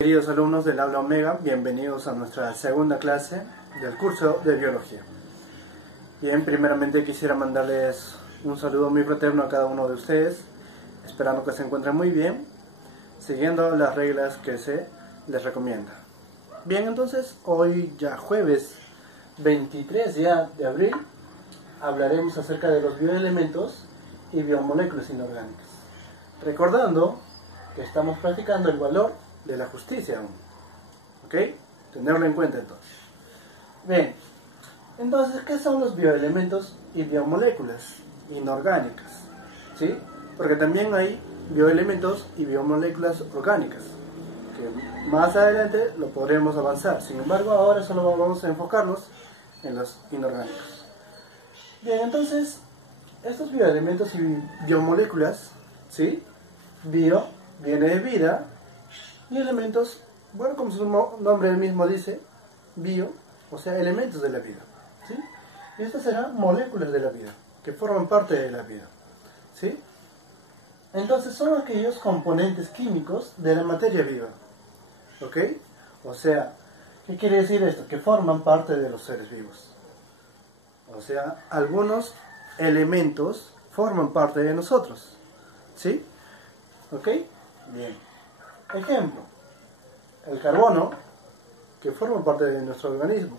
Queridos alumnos del aula Omega, bienvenidos a nuestra segunda clase del curso de Biología. Bien, primeramente quisiera mandarles un saludo muy fraterno a cada uno de ustedes, esperando que se encuentren muy bien, siguiendo las reglas que se les recomienda. Bien, entonces hoy ya jueves 23 ya de abril hablaremos acerca de los bioelementos y biomoléculas inorgánicas, recordando que estamos practicando el valor de la justicia aún. ¿Ok? Tenerlo en cuenta entonces. Bien, entonces, ¿qué son los bioelementos y biomoléculas inorgánicas? ¿Sí? Porque también hay bioelementos y biomoléculas orgánicas, que más adelante lo podremos avanzar. Sin embargo, ahora solo vamos a enfocarnos en los inorgánicos. Bien, entonces, estos bioelementos y biomoléculas, ¿sí? Bio viene de vida, y elementos, bueno, como su nombre mismo dice, bio, o sea, elementos de la vida, ¿sí? Y estas serán moléculas de la vida, que forman parte de la vida, ¿sí? Entonces son aquellos componentes químicos de la materia viva, ¿ok? O sea, ¿qué quiere decir esto? Que forman parte de los seres vivos. O sea, algunos elementos forman parte de nosotros, ¿sí? ¿Ok? Bien. Ejemplo, el carbono, que forma parte de nuestro organismo.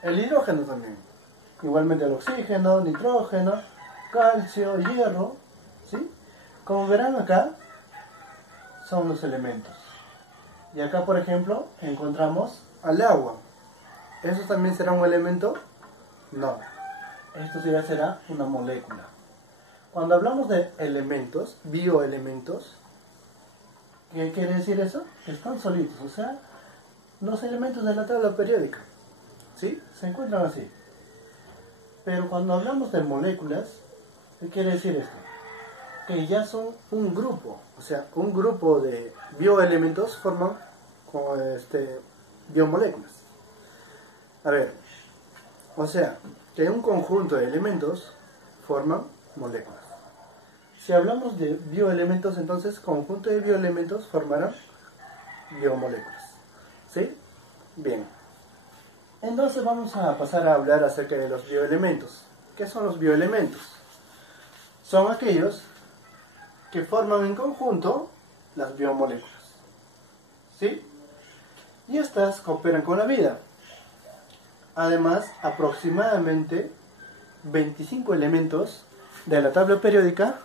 El hidrógeno también. Igualmente el oxígeno, nitrógeno, calcio, hierro, ¿sí? Como verán acá, son los elementos. Y acá, por ejemplo, encontramos al agua. ¿Eso también será un elemento? No. Esto ya será una molécula. Cuando hablamos de elementos, bioelementos, ¿qué quiere decir eso? Están solitos, o sea, los elementos de la tabla periódica, ¿sí? Se encuentran así. Pero cuando hablamos de moléculas, ¿qué quiere decir esto? Que ya son un grupo, o sea, un grupo de bioelementos forman biomoléculas. A ver, o sea, que un conjunto de elementos forman moléculas. Si hablamos de bioelementos, entonces conjunto de bioelementos formarán biomoléculas, ¿sí? Bien. Entonces vamos a pasar a hablar acerca de los bioelementos. ¿Qué son los bioelementos? Son aquellos que forman en conjunto las biomoléculas, ¿sí? Y estas cooperan con la vida. Además, aproximadamente 25 elementos de la tabla periódica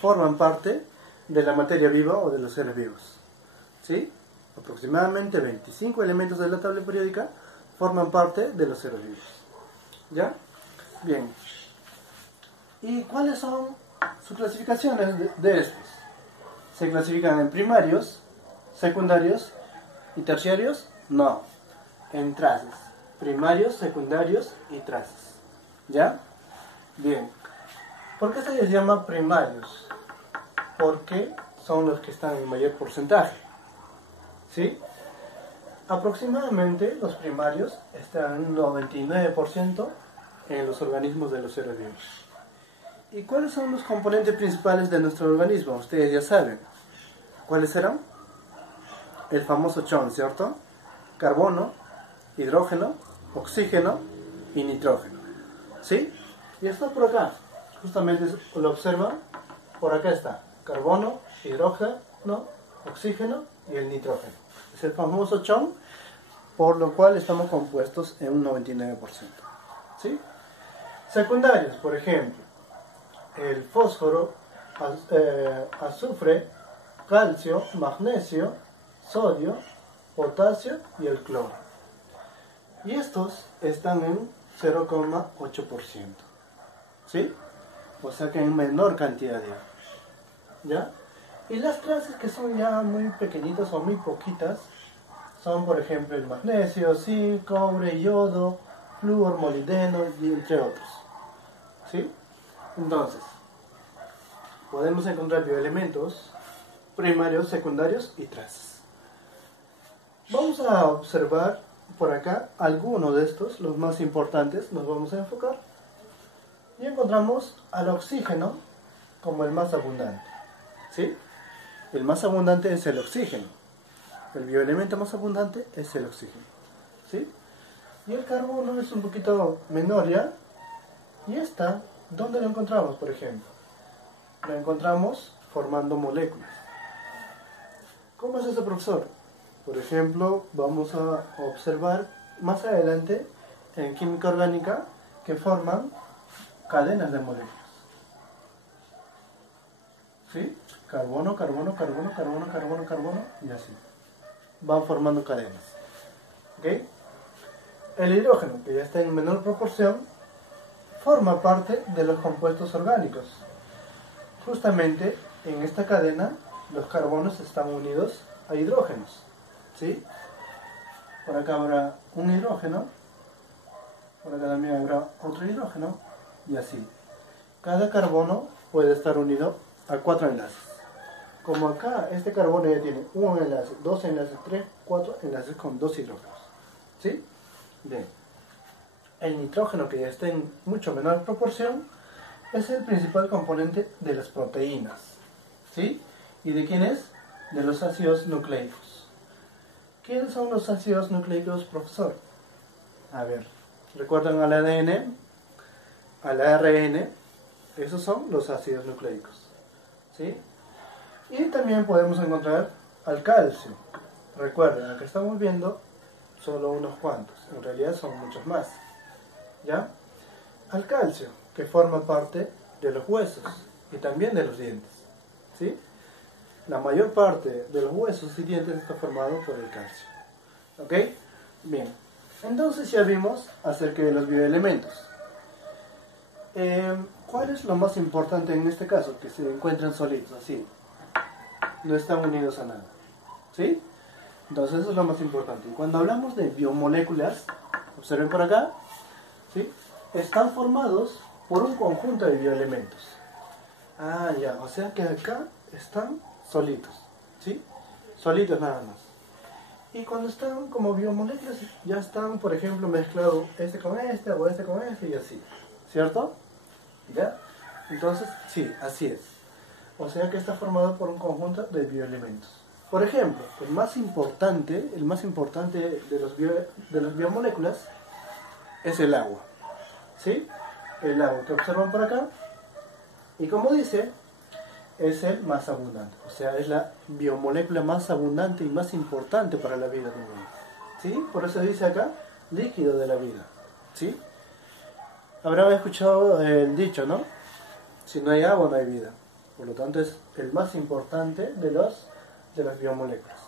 forman parte de la materia viva o de los seres vivos, ¿sí? Aproximadamente 25 elementos de la tabla periódica forman parte de los seres vivos. ¿Ya? Bien. ¿Y cuáles son sus clasificaciones de estos? ¿Se clasifican en primarios, secundarios y terciarios? No, en trazas. Primarios, secundarios y trazas. ¿Ya? Bien. ¿Por qué se les llama primarios? Porque son los que están en mayor porcentaje, ¿sí? Aproximadamente los primarios están en un 99% en los organismos de los seres vivos. ¿Y cuáles son los componentes principales de nuestro organismo? Ustedes ya saben. ¿Cuáles serán? El famoso CHON, ¿cierto? Carbono, hidrógeno, oxígeno y nitrógeno, ¿sí? Y está por acá. Justamente lo observan, por acá está, carbono, hidrógeno, oxígeno y el nitrógeno. Es el famoso CHON, por lo cual estamos compuestos en un 99%. ¿Sí? Secundarios, por ejemplo, el fósforo, azufre, calcio, magnesio, sodio, potasio y el cloro. Y estos están en 0,8%. ¿Sí? O sea que en menor cantidad, ¿ya? Y las trazas que son ya muy pequeñitas o muy poquitas son, por ejemplo, el magnesio, zinc, cobre, yodo, flúor, molibdeno y entre otros, ¿sí? Entonces, podemos encontrar bioelementos primarios, secundarios y trazas. Vamos a observar por acá algunos de estos, los más importantes, nos vamos a enfocar. Y encontramos al oxígeno como el más abundante, ¿sí? El más abundante es el oxígeno. el bioelemento más abundante es el oxígeno, ¿sí? Y el carbono es un poquito menor, ¿ya? Y esta, ¿dónde lo encontramos, por ejemplo? Lo encontramos formando moléculas. ¿Cómo es eso, profesor? Por ejemplo, vamos a observar más adelante en química orgánica que forman cadenas de moléculas. ¿Sí? Carbono, carbono, carbono, carbono, carbono, carbono y así. Van formando cadenas. ¿Ok? El hidrógeno, que ya está en menor proporción, forma parte de los compuestos orgánicos. Justamente en esta cadena los carbonos están unidos a hidrógenos. ¿Sí? Por acá habrá un hidrógeno, por acá también habrá otro hidrógeno y así. Cada carbono puede estar unido a 4 enlaces. Como acá este carbono ya tiene un enlace, 2 enlaces, 3, 4 enlaces con 2 hidrógenos. ¿Sí? Bien. El nitrógeno, que ya está en mucho menor proporción, es el principal componente de las proteínas. ¿Sí? ¿Y de quién es? De los ácidos nucleicos. ¿Quiénes son los ácidos nucleicos, profesor? A ver, ¿recuerdan al ADN? Al ARN. Esos son los ácidos nucleicos. ¿Sí? Y también podemos encontrar al calcio. Recuerden, acá estamos viendo solo unos cuantos. En realidad son muchos más. ¿Ya? Al calcio, que forma parte de los huesos y también de los dientes. ¿Sí? La mayor parte de los huesos y dientes está formado por el calcio. ¿Ok? Bien. Entonces ya vimos acerca de los bioelementos. ¿Cuál es lo más importante en este caso? Que se encuentran solitos, así. No están unidos a nada. ¿Sí? Entonces eso es lo más importante. Y cuando hablamos de biomoléculas, observen por acá, ¿sí? Están formados por un conjunto de bioelementos. Ah, ya. O sea que acá están solitos. ¿Sí? Solitos nada más. Y cuando están como biomoléculas, ya están, por ejemplo, mezclados este con este, o este con este, y así. ¿Cierto? ¿Ya? Entonces, sí, así es. O sea que está formado por un conjunto de bioelementos. Por ejemplo, el más importante de las biomoléculas es el agua. ¿Sí? El agua que observan por acá. Y como dice, es el más abundante. O sea, es la biomolécula más abundante y más importante para la vida humana. ¿Sí? Por eso dice acá, líquido de la vida. ¿Sí? Habrán escuchado el dicho, ¿no? Si no hay agua, no hay vida. Por lo tanto, es el más importante de las biomoléculas.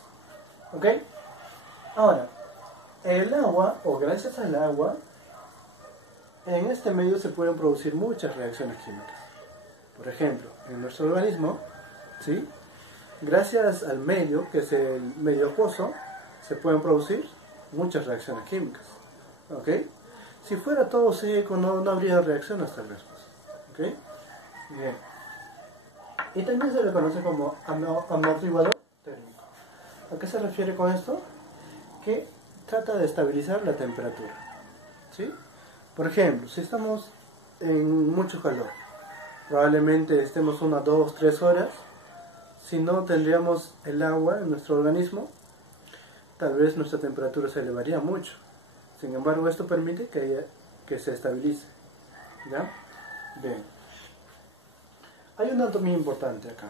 ¿Ok? Ahora, el agua, o gracias al agua, en este medio se pueden producir muchas reacciones químicas. Por ejemplo, en nuestro organismo, ¿sí? Gracias al medio, que es el medio acuoso, se pueden producir muchas reacciones químicas. ¿Ok? Si fuera todo seco, no habría reacciones tal vez. ¿Ok? Bien. Y también se le conoce como amortiguador térmico. ¿A qué se refiere con esto? Que trata de estabilizar la temperatura. ¿Sí? Por ejemplo, si estamos en mucho calor, probablemente estemos unas 2, 3 horas. Si no tendríamos el agua en nuestro organismo, tal vez nuestra temperatura se elevaría mucho. Sin embargo, esto permite que se estabilice. ¿Ya? Bien. Hay un dato muy importante acá.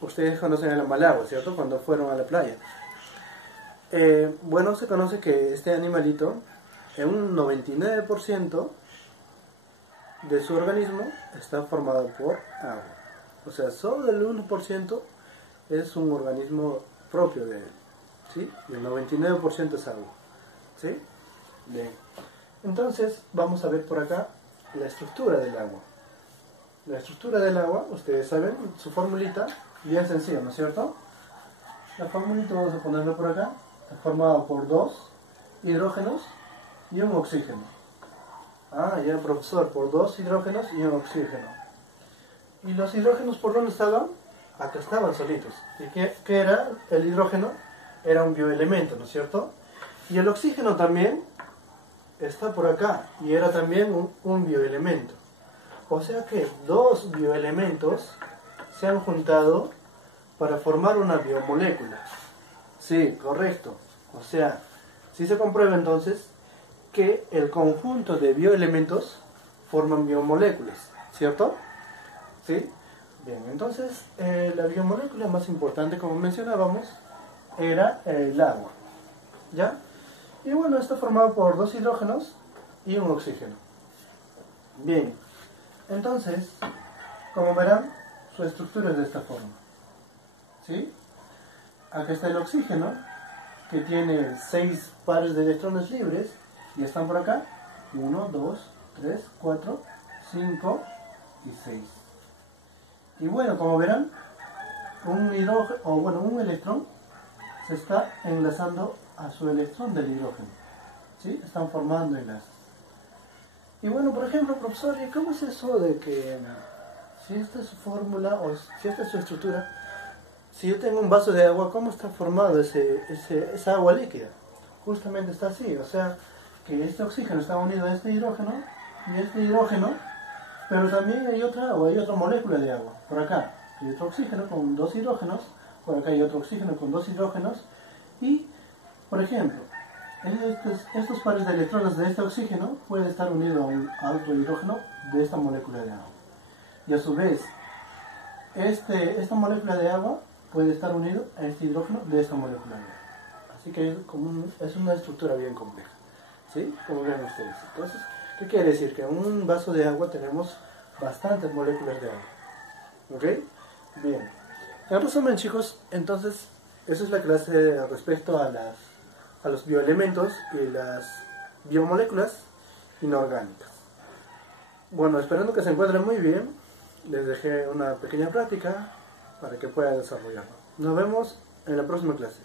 Ustedes conocen el amalagua, ¿cierto? Cuando fueron a la playa. Bueno, se conoce que este animalito, en un 99% de su organismo, está formado por agua. O sea, solo el 1% es un organismo propio de él. ¿Sí? Y el 99% es agua. ¿Sí? Bien. Entonces, vamos a ver por acá la estructura del agua. La estructura del agua, ustedes saben, su formulita, bien sencilla, ¿no es cierto? La formulita vamos a ponerla por acá. Está formado por 2 hidrógenos y un oxígeno. Ah, ya, profesor, por 2 hidrógenos y un oxígeno. ¿Y los hidrógenos por dónde estaban? Acá estaban solitos. ¿Y qué era el hidrógeno? Era un bioelemento, ¿no es cierto? Y el oxígeno también está por acá y era también un bioelemento. O sea que 2 bioelementos se han juntado para formar una biomolécula. Sí, correcto. O sea, sí se comprueba entonces que el conjunto de bioelementos forman biomoléculas, ¿cierto? ¿Sí? Bien, entonces la biomolécula más importante, como mencionábamos, era el agua, ¿ya? Y bueno, está formado por 2 hidrógenos y un oxígeno. Bien, entonces, como verán, su estructura es de esta forma, ¿sí? Acá está el oxígeno, que tiene 6 pares de electrones libres, y están por acá, 1, 2, 3, 4, 5 y 6. Y bueno, como verán, un electrón se está enlazando a su electrón del hidrógeno, ¿sí? Están formando enlaces. Y bueno, por ejemplo, profesor, ¿y cómo es eso de que si esta es su fórmula o si esta es su estructura, si yo tengo un vaso de agua, ¿cómo está formado esa agua líquida? Justamente está así, o sea, que este oxígeno está unido a este hidrógeno y este hidrógeno, pero también hay otra agua, hay otra molécula de agua, por acá, hay otro oxígeno con 2 hidrógenos, por acá hay otro oxígeno con 2 hidrógenos, y, por ejemplo, estos pares de electrones de este oxígeno pueden estar unidos a otro hidrógeno de esta molécula de agua. Y a su vez, esta molécula de agua puede estar unido a este hidrógeno de esta molécula de agua. Así que es una estructura bien compleja, ¿sí? Como ven ustedes. Entonces, ¿qué quiere decir? Que en un vaso de agua tenemos bastantes moléculas de agua. ¿Ok? Bien. En resumen, chicos, entonces, esa es la clase respecto a los bioelementos y las biomoléculas inorgánicas. Bueno, esperando que se encuentren muy bien, les dejé una pequeña práctica para que puedan desarrollarlo. Nos vemos en la próxima clase.